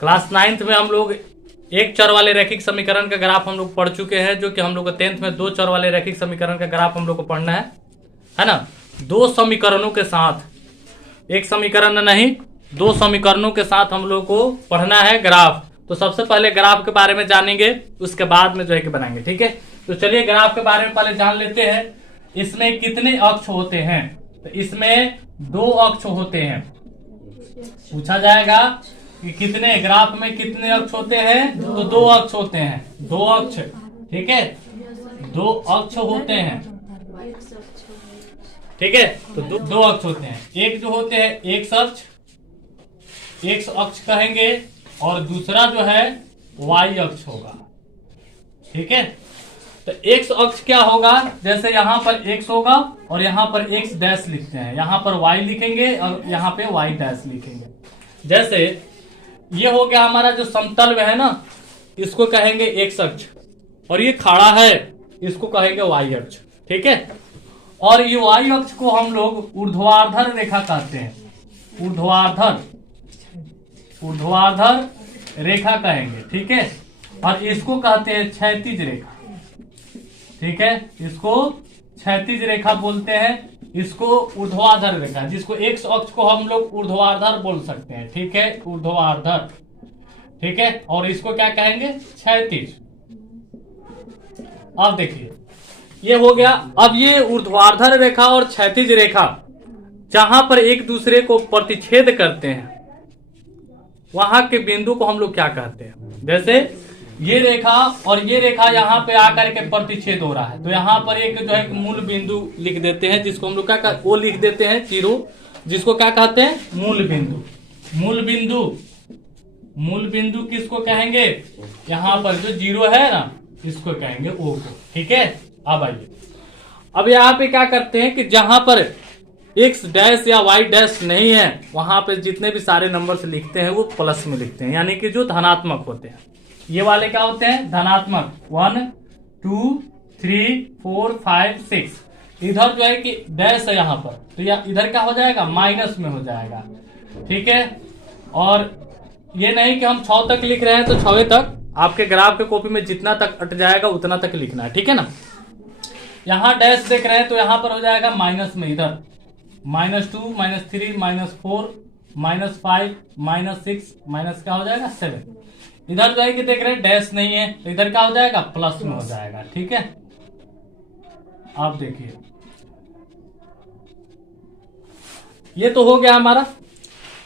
Class 9th में हम लोग एक चर वाले रैखिक समीकरण का ग्राफ हम लोग पढ़ चुके हैं, जो कि हम लोग को 10th में दो चर वाले रैखिक समीकरण का ग्राफ हम लोग को पढ़ना है ना। दो समीकरणों के साथ, एक समीकरण नहीं, दो समीकरणों के साथ हम लोग को पढ़ना है ग्राफ। तो सबसे पहले ग्राफ के बारे में जानेंगे, उसके बाद में जो है कि बनाएंगे, ठीक है। तो चलिए ग्राफ के बारे में पहले जान लेते हैं। इसमें कितने अक्ष होते हैं? तो इसमें दो अक्ष होते हैं। पूछा जाएगा कि कितने ग्राफ में कितने अक्ष होते हैं, तो दो अक्ष होते हैं, दो अक्ष, ठीक है, दो अक्ष होते हैं, ठीक है। तो दो अक्ष होते हैं, एक जो होते हैं एक्स अक्ष, एक्स अक्ष कहेंगे, और दूसरा जो है वाई अक्ष होगा, ठीक है। तो एक्स अक्ष क्या होगा? जैसे यहाँ पर एक्स होगा और यहाँ पर एक्स डैश लिखते हैं, यहाँ पर वाई लिखेंगे और यहाँ पे वाई डैश लिखेंगे। जैसे ये हो गया हमारा जो समतल में है ना, इसको कहेंगे एक्स अक्ष, और ये खड़ा है इसको कहेंगे वाई अक्ष, ठीक है। और ये वाई अक्ष को हम लोग ऊर्ध्वाधर रेखा कहते हैं, ऊर्ध्वाधर रेखा कहेंगे, ठीक है। और इसको कहते हैं क्षैतिज रेखा, ठीक है, इसको क्षैतिज रेखा बोलते हैं, इसको ऊर्ध्वाधर रेखा, जिसको एक्स अक्ष को हम लोग ऊर्ध्वाधर बोल सकते हैं, ठीक है, ऊर्ध्वाधर, ठीक है। और इसको क्या कहेंगे? क्षैतिज। अब देखिए ये हो गया। अब ये ऊर्ध्वाधर रेखा और क्षैतिज रेखा जहां पर एक दूसरे को प्रतिच्छेद करते हैं, वहां के बिंदु को हम लोग क्या कहते हैं? जैसे ये रेखा और ये रेखा यहाँ पे आकर के प्रतिच्छेद हो रहा है, तो यहाँ पर एक जो है मूल बिंदु लिख देते हैं, जिसको हम लोग क्या वो लिख देते हैं जीरो, जिसको क्या कहते हैं? मूल बिंदु। मूल बिंदु किसको कहेंगे? यहाँ पर जो जीरो है ना, इसको कहेंगे ओ को, ठीक है। अब आइए, अब यहाँ पे क्या करते हैं कि जहां पर एक्स डैश या वाई डैश नहीं है, वहां पे जितने भी सारे नंबर्स लिखते हैं वो प्लस में लिखते हैं, यानी कि जो धनात्मक होते हैं। ये वाले क्या होते हैं? धनात्मक। 1 2 3 4 5 6। इधर जो है कि डैश है यहाँ पर, तो या इधर क्या हो जाएगा? माइनस में हो जाएगा, ठीक है। और ये नहीं कि हम 6 तक लिख रहे हैं तो 6 तक, आपके ग्राफ के कॉपी में जितना तक अट जाएगा उतना तक लिखना है, ठीक है ना। यहाँ डैश देख रहे हैं तो यहाँ पर हो जाएगा माइनस में, इधर -2 -3 -4 -5 -6 माइनस क्या हो जाएगा? 7। इधर जो है कि देख रहे हैं डैश नहीं है, तो इधर क्या हो जाएगा? प्लस में हो जाएगा, ठीक है। आप देखिए ये तो हो गया हमारा।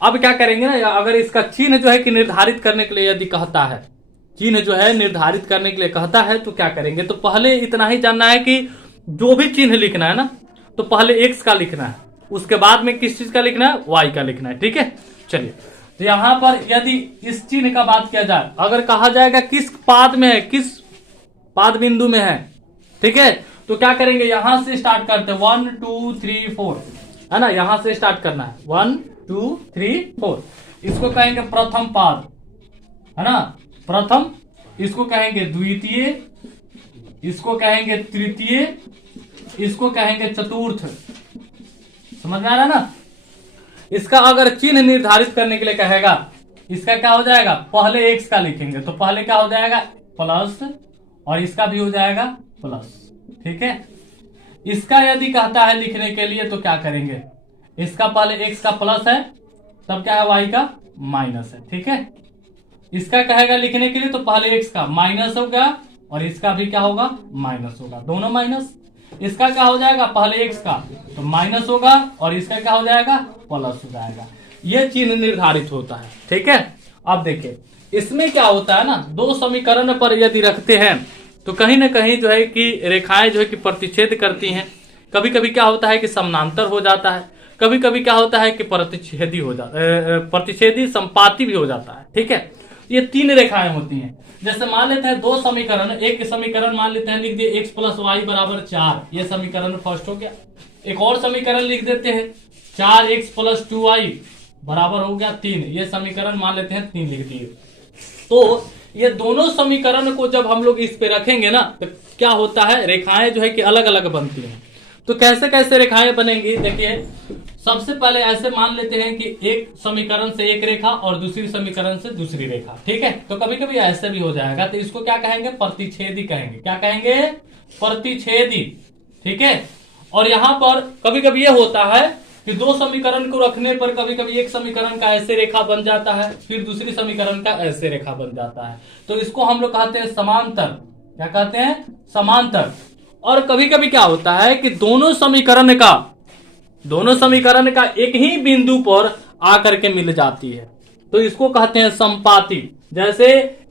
अब क्या करेंगे ना, अगर इसका चिन्ह जो है कि निर्धारित करने के लिए यदि कहता है, चिन्ह जो है निर्धारित करने के लिए कहता है, तो क्या करेंगे? तो पहले इतना ही जानना है कि जो भी चिन्ह लिखना है ना, तो पहले एक्स का लिखना है, उसके बाद में किस चीज का लिखना है? वाई का लिखना है, ठीक है। चलिए, तो यहां पर यदि इस चिन्ह का बात किया जाए, अगर कहा जाएगा किस पाद में है, किस पाद बिंदु में है, ठीक है, तो क्या करेंगे? यहां से स्टार्ट करते हैं 1 2 3 4, है ना, यहां से स्टार्ट करना है 1 2 3 4। इसको कहेंगे प्रथम पाद, है ना, प्रथम। इसको कहेंगे द्वितीय, इसको कहेंगे तृतीय, इसको कहेंगे चतुर्थ। समझ में आ रहा है ना। इसका अगर चिन्ह निर्धारित करने के लिए कहेगा, इसका क्या हो जाएगा? पहले एक्स का लिखेंगे, तो पहले क्या हो जाएगा? प्लस, और इसका भी हो जाएगा प्लस, ठीक है। इसका यदि कहता है लिखने के लिए, तो क्या करेंगे? इसका पहले एक्स का प्लस है, तब क्या है? वाई का माइनस है, ठीक है। इसका कहेगा लिखने के लिए, तो पहले एक्स का माइनस होगा और इसका भी क्या होगा? माइनस होगा, दोनों माइनस। इसका क्या हो जाएगा? पहले एक्स का तो माइनस होगा और इसका क्या हो जाएगा? प्लस हो जाएगा। ये चिन्ह निर्धारित होता है, ठीक है। अब देखिए इसमें क्या होता है ना, दो समीकरण पर यदि रखते हैं तो कहीं ना कहीं जो है कि रेखाएं जो है कि प्रतिच्छेद करती हैं। कभी कभी क्या होता है कि समानांतर हो जाता है, कभी कभी क्या होता है कि प्रतिच्छेदी हो जाता है, प्रतिच्छेदी संपाती भी हो जाता है, ठीक है। ये 3 रेखाएं होती हैं। जैसे मान लेते हैं दो समीकरण, एक समीकरण मान लेते हैं, लिख दिए x + y = 4, ये समीकरण फर्स्ट हो गया। एक और समीकरण लिख देते हैं 4x + 2y बराबर हो गया 3, ये समीकरण मान लेते हैं 3 लिख दिए। तो ये दोनों समीकरण को जब हम लोग इस पे रखेंगे ना, तो क्या होता है? रेखाएं जो है कि अलग अलग बनती हैं। तो कैसे कैसे रेखाएं बनेंगी? देखिए सबसे पहले ऐसे मान लेते हैं कि एक समीकरण से एक रेखा और दूसरी समीकरण से दूसरी रेखा, ठीक है। तो कभी कभी ऐसे भी हो जाएगा, तो इसको क्या कहेंगे, प्रतिच्छेदी कहेंगे। क्या कहेंगे, प्रतिच्छेदी, ठीक है। और यहां पर कभी कभी ये होता है कि दो समीकरण को रखने पर कभी कभी एक समीकरण का ऐसे रेखा बन जाता है, फिर दूसरी समीकरण का ऐसे रेखा बन जाता है, तो इसको हम लोग कहते हैं समांतर। क्या कहते हैं, समांतर। और कभी कभी क्या होता है कि दोनों समीकरण का एक ही बिंदु पर आकर के मिल जाती है, तो इसको कहते हैं संपाती। जैसे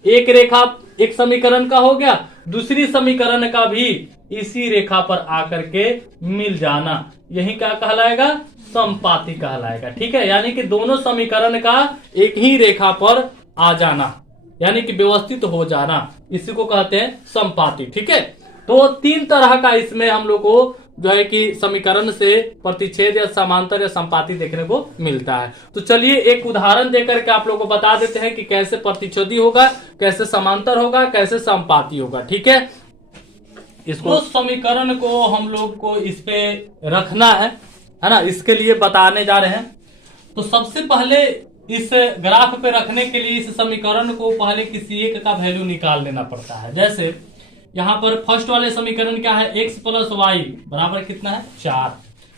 एक रेखा एक समीकरण का हो गया, दूसरी समीकरण का भी इसी रेखा पर आकर के मिल जाना, यही क्या कहलाएगा, संपाती कहलाएगा, ठीक है। यानी कि दोनों समीकरण का एक ही रेखा पर आ जाना, यानी कि व्यवस्थित हो जाना, इसी को कहते हैं संपाती, ठीक है। तो तीन तरह का इसमें हम लोग को जो है कि समीकरण से प्रतिच्छेद या समांतर या संपाती देखने को मिलता है। तो चलिए एक उदाहरण देकर के आप लोग को बता देते हैं कि कैसे प्रतिच्छेदी होगा, कैसे समांतर होगा, कैसे संपाती होगा, ठीक है। इसको समीकरण को हम लोग को इस पे रखना है ना, इसके लिए बताने जा रहे हैं। तो सबसे पहले इस ग्राफ पे रखने के लिए इस समीकरण को पहले किसी एक का वैल्यू निकाल लेना पड़ता है। जैसे यहां पर फर्स्ट वाले समीकरण क्या है, x प्लस वाई बराबर कितना है, 4।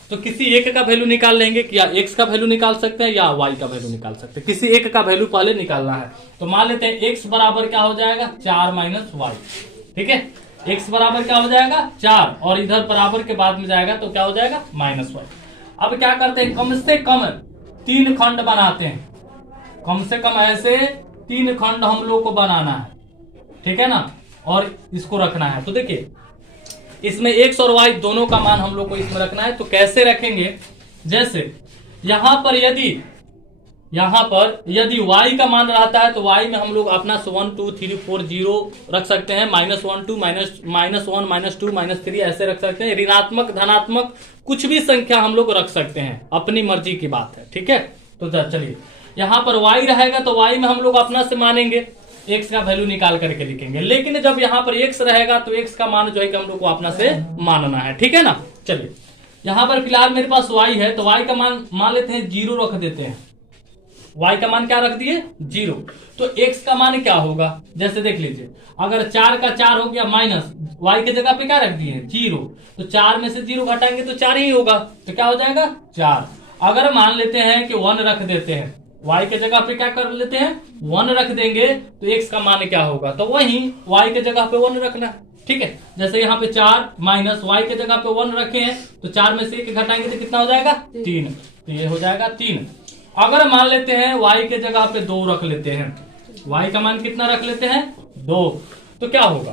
तो किसी एक का वैल्यू निकाल लेंगे, या x का वैल्यू निकाल सकते हैं या y का वैल्यू निकाल सकते हैं, किसी एक का वैल्यू पहले निकालना है। तो मान लेते हैं x बराबर क्या हो जाएगा, 4 माइनस वाई, ठीक है। x बराबर क्या हो जाएगा, 4, और इधर बराबर के बाद में जाएगा तो क्या हो जाएगा, माइनस वाई। अब क्या करते हैं, कम से कम 3 खंड बनाते हैं, कम से कम ऐसे 3 खंड हम लोग को बनाना है, ठीक है ना, और इसको रखना है। तो देखिए इसमें x और y दोनों का मान हम लोग को इसमें रखना है। तो कैसे रखेंगे, जैसे यहां पर यदि y का मान रहता है तो y में हम लोग अपना 1 2 3 4 0 रख सकते हैं, -1 2 -1 -2 -3 ऐसे रख सकते हैं। ऋणात्मक धनात्मक कुछ भी संख्या हम लोग रख सकते हैं, अपनी मर्जी की बात है, ठीक है। तो चलिए यहां पर y रहेगा तो y में हम लोग अपना से मानेंगे, x का वैल्यू निकाल करके लिखेंगे। लेकिन जब यहाँ पर x रहेगा तो x का मान जो है कि हम लोग को अपना से मानना है, ठीक है ना। चलिए यहाँ पर फिलहाल मेरे पास y है, तो y का मान लेते हैं 0 रख देते हैं। y का मान क्या रख दिए, 0। तो x का मान क्या होगा, जैसे देख लीजिए, अगर 4 का 4 हो गया माइनस, y की जगह पे क्या रख दिए, 0। तो 4 में से 0 घटाएंगे तो 4 ही होगा, तो क्या हो जाएगा, 4। अगर मान लेते हैं कि 1 रख देते हैं, y के जगह पे क्या कर लेते हैं, 1 रख देंगे, तो x का मान क्या होगा, तो वही y के जगह पे 1 रखना, ठीक है। जैसे यहाँ पे 4 माइनस y के जगह पे 1 रखे हैं, तो 4 में से 1 घटाएंगे तो कितना हो जाएगा, 3। तो ये हो जाएगा 3। अगर मान लेते हैं y के जगह पे 2 रख लेते हैं, y का मान कितना रख लेते हैं, 2, तो क्या होगा,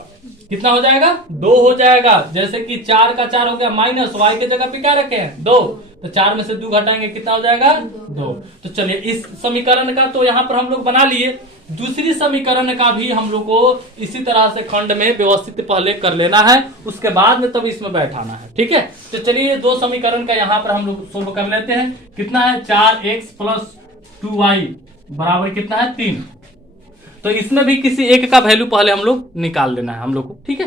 कितना हो जाएगा, 2 हो जाएगा। जैसे कि 4 का 4 हो गया माइनस, y के जगह पे क्या रखे हैं, 2, तो 4 में से 2 घटाएंगे कितना हो जाएगा, 2। तो चलिए इस समीकरण का तो यहाँ पर हम लोग बना लिए, दूसरी समीकरण का भी हम लोग को इसी तरह से खंड में व्यवस्थित पहले कर लेना है, उसके बाद में तब इसमें बैठाना है, ठीक है। तो चलिए 2 समीकरण का यहाँ पर हम लोग सोल्व कर लेते हैं। कितना है, 4x प्लस 2y बराबर कितना है, 3। तो इसमें भी किसी एक का वैल्यू पहले हम लोग निकाल लेना है हम लोग को, ठीक है।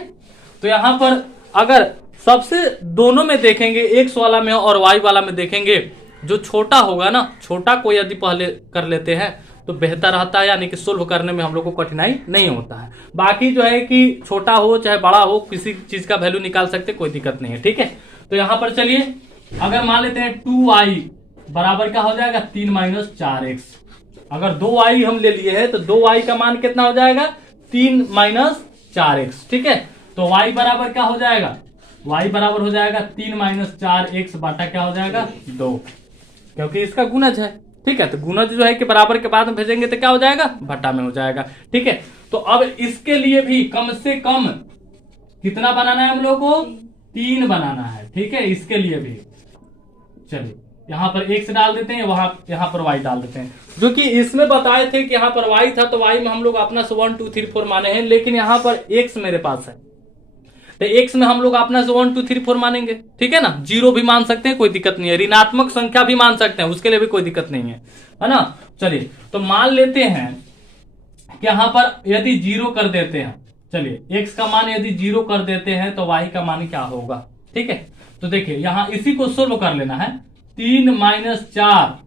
तो यहाँ पर अगर सबसे दोनों में देखेंगे, x वाला में और y वाला में देखेंगे, जो छोटा होगा ना, छोटा को यदि पहले कर लेते हैं तो बेहतर रहता है, यानी कि सोल्व करने में हम लोग को कठिनाई नहीं होता है। बाकी जो है कि छोटा हो चाहे बड़ा हो, किसी चीज का वैल्यू निकाल सकते, कोई दिक्कत नहीं है, ठीक है। तो यहाँ पर चलिए अगर मान लेते हैं 2y बराबर क्या हो जाएगा, 3 माइनस 4x। अगर 2y हम ले लिए हैं तो 2y का मान कितना हो जाएगा, 3 माइनस 4x, ठीक है। तो y बराबर क्या हो जाएगा, y बराबर हो जाएगा 3 माइनस 4x बाटा क्या हो जाएगा, 2, क्योंकि इसका गुणज है, ठीक है। तो गुणज जो है कि बराबर के बाद में भेजेंगे तो क्या हो जाएगा, भट्टा में हो जाएगा, ठीक है। तो अब इसके लिए भी कम से कम कितना बनाना है हम लोग को, 3 बनाना है, ठीक है। इसके लिए भी चलिए यहाँ पर x डाल देते हैं, यहाँ पर y डाल देते हैं, जो कि इसमें बताए थे कि यहाँ पर y था तो y में हम लोग अपना 1 2 3 4 माने हैं, लेकिन यहाँ पर x मेरे पास है तो x में हम लोग अपना 1 2 3 4 मानेंगे, ठीक है ना। 0 भी मान सकते हैं, कोई दिक्कत नहीं है, ऋणात्मक संख्या भी मान सकते हैं, उसके लिए भी कोई दिक्कत नहीं है ना। चलिए तो मान लेते हैं कि यहाँ पर यदि 0 कर देते हैं, चलिए x का मान यदि 0 कर देते हैं तो y का मान क्या होगा, ठीक है। तो देखिए यहाँ इसी को सोल्व कर लेना है। 3 माइनस 4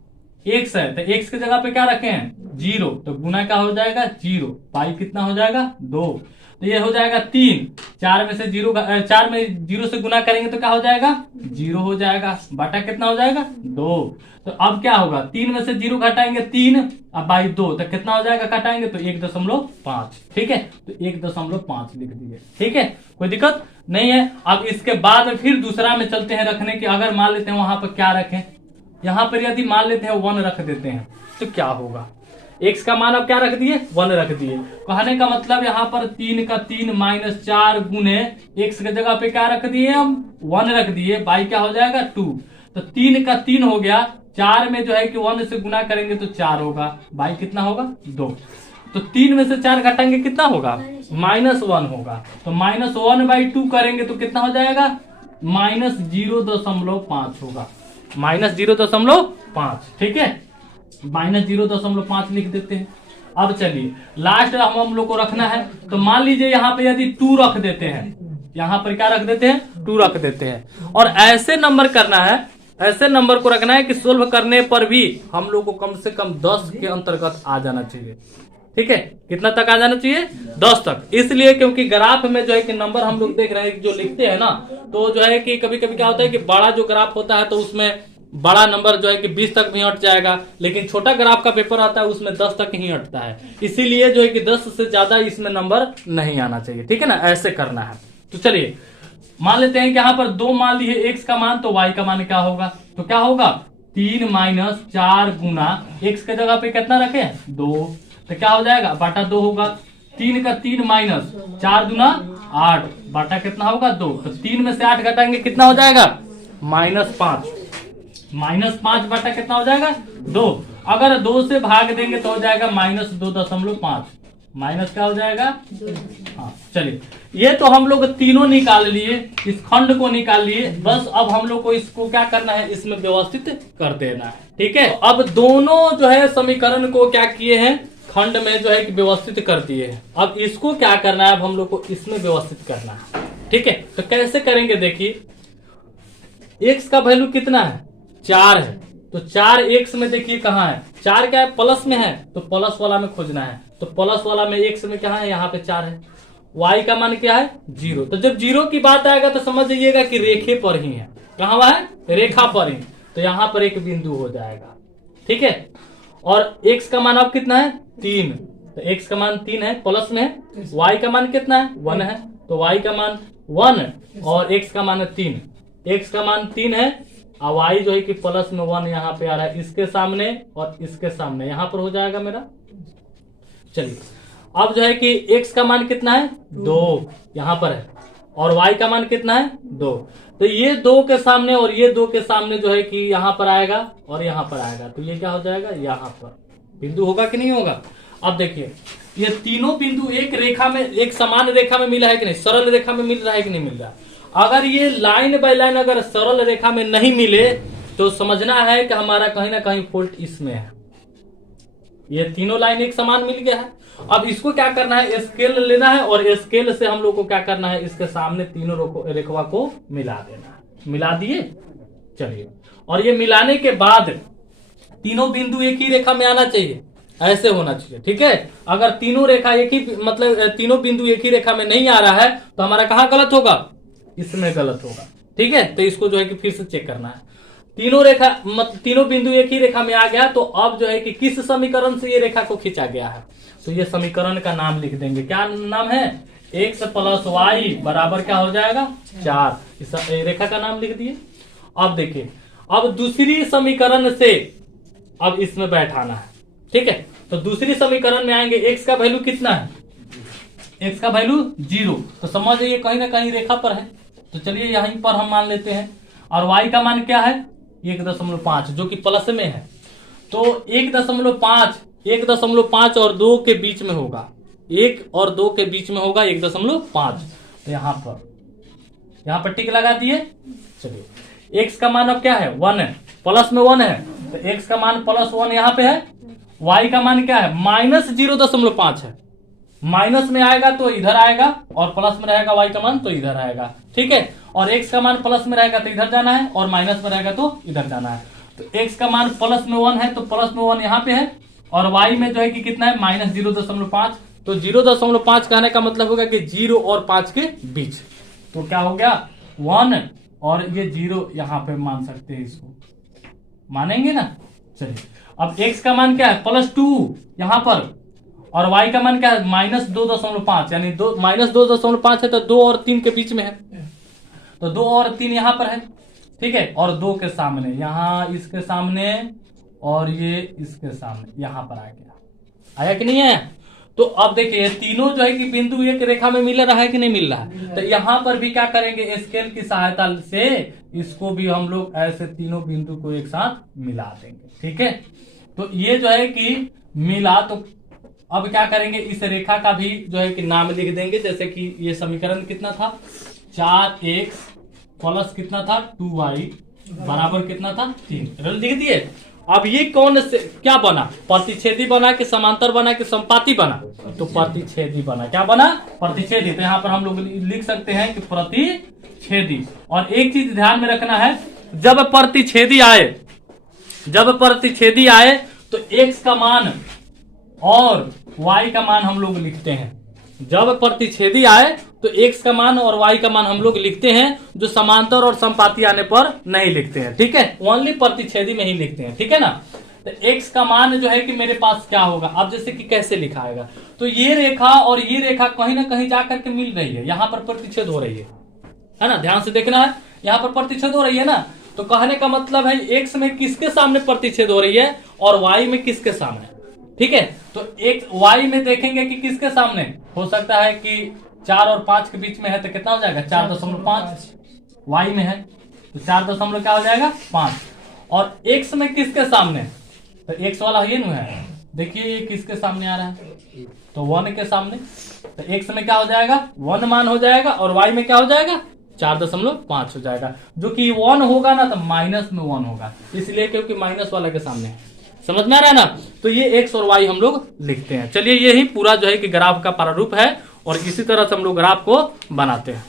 x है, तो x की जगह पे क्या रखे हैं 0, तो गुना क्या हो जाएगा 0, पाई कितना हो जाएगा 2, तो ये हो जाएगा 3, 4 में 0 से गुना करेंगे तो क्या हो जाएगा 0 हो जाएगा, बटा कितना हो जाएगा 2। तो अब क्या होगा 3 में से 0 घटाएंगे 3, अब बाई 2, तो कितना हो जाएगा घटाएंगे तो 1.5, ठीक है, तो 1.5 लिख दिए, ठीक है, कोई दिक्कत नहीं है। अब इसके बाद फिर दूसरा में चलते हैं रखने की, अगर मान लेते हैं वहां पर क्या रखें, यहां पर यदि मान लेते हैं 1 रख देते हैं तो क्या होगा, x का मान अब क्या रख दिए 1 रख दिए, कहने का मतलब यहाँ पर 3 का 3 माइनस 4 गुने x की जगह पे क्या रख दिए हम 1 रख दिए, बाई क्या हो जाएगा 2, तो 3 का 3 हो गया, 4 में जो है कि 1 से गुना करेंगे तो 4 होगा, बाई कितना होगा 2, तो 3 में से 4 घटाएंगे कितना होगा -1 होगा, तो -1/2 करेंगे तो कितना हो जाएगा -0.5 होगा, -0.5, ठीक है, -0.5 लिख देते हैं। अब चलिए लास्ट हम लोग को रखना है, तो मान लीजिए यहाँ पे यदि 2 रख देते हैं, यहाँ पर क्या रख देते हैं 2 रख देते हैं, और ऐसे नंबर करना है, ऐसे नंबर को रखना है कि सोल्व करने पर भी हम लोग को कम से कम 10 के अंतर्गत आ जाना चाहिए, ठीक है, कितना तक आ जाना चाहिए 10 तक, इसलिए क्योंकि ग्राफ में जो है कि नंबर हम लोग देख रहे हैं जो लिखते हैं ना, तो जो है कि कभी कभी क्या होता है कि बड़ा जो ग्राफ होता है तो उसमें बड़ा नंबर जो है कि 20 तक भी हट जाएगा, लेकिन छोटा ग्राफ का पेपर आता है उसमें 10 तक ही हटता है, इसीलिए जो है कि 10 से ज्यादा इसमें नंबर नहीं आना चाहिए, ठीक है ना, ऐसे करना है। तो चलिए मान लेते हैं कि यहाँ पर 2 मान लिए x का मान, तो y का मान क्या होगा, तो क्या होगा 3 माइनस 4 गुना x के जगह पे कितना रखे 2, तो क्या हो जाएगा बटा 2 होगा, 3 का 3 माइनस 4 दूना 8, बटा कितना होगा 2, तो 3 में से 8 घटाएंगे कितना हो जाएगा -5 बटा कितना हो जाएगा 2, अगर 2 से भाग देंगे तो हो जाएगा -2.5, माइनस क्या हो जाएगा हाँ, चलिए ये तो हम लोग तीनों निकाल लिए, इस खंड को निकाल लिए, बस अब हम लोग को इसको क्या करना है इसमें व्यवस्थित कर देना है, ठीक है। अब दोनों जो है समीकरण को क्या किए हैं खंड में जो है कि व्यवस्थित कर दिए हैं, अब इसको क्या करना है अब हम लोग को इसमें व्यवस्थित करना है, ठीक है। तो कैसे करेंगे देखिए, x का वैल्यू कितना है 4 है, तो 4x में देखिए कहाँ है 4 क्या है प्लस में है, तो प्लस वाला में खोजना है, तो प्लस वाला में x में क्या है यहाँ पे 4 है, y का मान क्या है 0, तो जब 0 की बात आएगा तो समझ जाइएगा कि रेखे पर ही है, कहाँ हुआ है रेखा पर ही, तो यहाँ पर एक बिंदु हो जाएगा, ठीक है। और x का मान अब कितना है 3, तो x का मान 3 है प्लस में है, y का मान कितना है 1 है, तो y का मान 1 और x का मान 3, x का मान 3 है और y जो है कि प्लस में 1 यहाँ पे आ रहा है, इसके सामने और इसके सामने यहाँ पर हो जाएगा मेरा। चलिए अब जो है कि x का मान कितना है 2 यहाँ पर है, और y का मान कितना है 2, तो ये 2 के सामने और ये 2 के सामने जो है कि यहाँ पर आएगा और यहाँ पर आएगा, तो ये क्या हो जाएगा यहाँ पर बिंदु होगा कि नहीं होगा। अब देखिए ये तीनों बिंदु एक रेखा में, एक समान रेखा में मिला है कि नहीं, सरल रेखा में मिल रहा है कि नहीं मिल रहा। अगर ये लाइन बाय लाइन अगर सरल रेखा में नहीं मिले तो समझना है कि हमारा कहीं ना कहीं फॉल्ट इसमें है। ये तीनों लाइन एक समान मिल गया है, अब इसको क्या करना है स्केल लेना है और स्केल से हम लोग को क्या करना है इसके सामने तीनों रेखा को मिला देना है। मिला दिए, चलिए, और ये मिलाने के बाद तीनों बिंदु एक ही रेखा में आना चाहिए, ऐसे होना चाहिए, ठीक है। अगर तीनों रेखा एक ही मतलब तीनों बिंदु एक ही रेखा में नहीं आ रहा है तो हमारा कहाँ गलत होगा, इसमें गलत होगा, ठीक है। तो इसको जो है कि फिर से चेक करना है, तीनों बिंदु एक ही रेखा में आ गया, तो अब जो है कि किस समीकरण से ये रेखा को खींचा गया है, तो ये समीकरण का नाम लिख देंगे, क्या नाम है x प्लस वाई बराबर क्या हो जाएगा 4, इस रेखा का नाम लिख दिए। अब देखिए अब दूसरी समीकरण से अब इसमें बैठाना है, ठीक है। तो दूसरी समीकरण में आएंगे, x का वैल्यू कितना है, x का वैल्यू 0, तो समझ जाइए कहीं ना कहीं रेखा पर है, तो चलिए यहीं पर हम मान लेते हैं। और y का मान क्या है 1.5 जो कि प्लस में है, तो 1.5 और 2 के बीच में होगा, 1 और 2 के बीच में होगा 1.5, तो यहाँ पर टिक लगा दिए। चलिए x का मान अब क्या है 1 है, प्लस में 1 है, तो x का मान +1 यहाँ पे है, y का मान क्या है -0.5 है, माइनस में आएगा तो इधर आएगा और प्लस में रहेगा y का मान तो इधर आएगा, ठीक है। और x का मान प्लस में रहेगा तो इधर जाना है और माइनस में रहेगा तो इधर जाना है। तो x का मान प्लस में 1 है तो प्लस में 1 यहाँ पे है, और y में जो है कि कितना है माइनस 0.5। तो 0.5 कहने का मतलब होगा कि 0 और 5 के बीच। तो क्या हो गया 1 और ये 0 यहाँ पे मान सकते हैं, इसको मानेंगे ना। चलिए अब x का मान क्या है +2 यहाँ पर, और y का मान क्या है -2.5, यानी -2.5 है तो 2 और 3 के बीच में है, तो 2 और 3 यहाँ पर है, ठीक है, और 2 के सामने यहाँ, इसके सामने और ये इसके सामने यहाँ पर आ गया, आया कि नहीं आया। तो अब देखिए तीनों जो है कि बिंदु एक रेखा में मिल रहा है कि नहीं मिल रहा है। तो यहाँ पर भी क्या करेंगे स्केल की सहायता से इसको भी हम लोग ऐसे तीनों बिंदु को एक साथ मिला देंगे, ठीक है। तो ये जो है कि मिला, तो अब क्या करेंगे इस रेखा का भी जो है कि नाम लिख देंगे, जैसे कि ये समीकरण कितना था 4x प्लस कितना था 2y बराबर कितना था 3, लिख दिए। अब ये कौन से क्या बना, प्रतिच्छेदी बना कि समांतर बना कि संपाती बना, तो प्रतिच्छेदी बना। क्या बना प्रतिच्छेदी। तो यहाँ पर हम लोग लिख सकते हैं कि प्रतिच्छेदी। और एक चीज ध्यान में रखना है, जब प्रतिच्छेदी आए तो x का मान और y का मान हम लोग लिखते हैं। जब प्रतिच्छेदी आए तो x का मान और y का मान हम लोग लिखते हैं, जो समांतर और संपाती आने पर नहीं लिखते हैं, ठीक है, ओनली प्रतिच्छेदी में ही लिखते हैं, ठीक है ना। तो x का मान जो है कि मेरे पास क्या होगा, अब जैसे कि कैसे लिखा आएगा, तो ये रेखा और ये रेखा कहीं ना कहीं जाकर के मिल रही है, यहाँ पर प्रतिच्छेद हो रही है ना, ध्यान से देखना है, यहाँ पर प्रतिच्छेद हो रही है ना। तो कहने का मतलब है x में किसके सामने प्रतिच्छेद हो रही है और y में किसके सामने, ठीक है। तो एक y में देखेंगे कि किसके सामने, हो सकता है कि 4 और 5 के बीच में है, तो कितना हो जाएगा 4.5, y में है तो 4 क्या हो जाएगा 5। और x में किसके सामने, तो x वाला ये नहीं है, देखिए ये किसके सामने आ रहा है, तो 1 के सामने। तो x में क्या हो जाएगा 1 मान हो जाएगा, और y में क्या हो जाएगा 4.5 हो जाएगा, जो कि 1 होगा ना तो माइनस में 1 होगा, इसलिए क्योंकि माइनस वाला के सामने है। समझ में आ रहा है ना। तो ये x और y हम लोग लिखते हैं। चलिए यही पूरा जो है कि ग्राफ का प्रारूप है, और इसी तरह से हम लोग ग्राफ को बनाते हैं।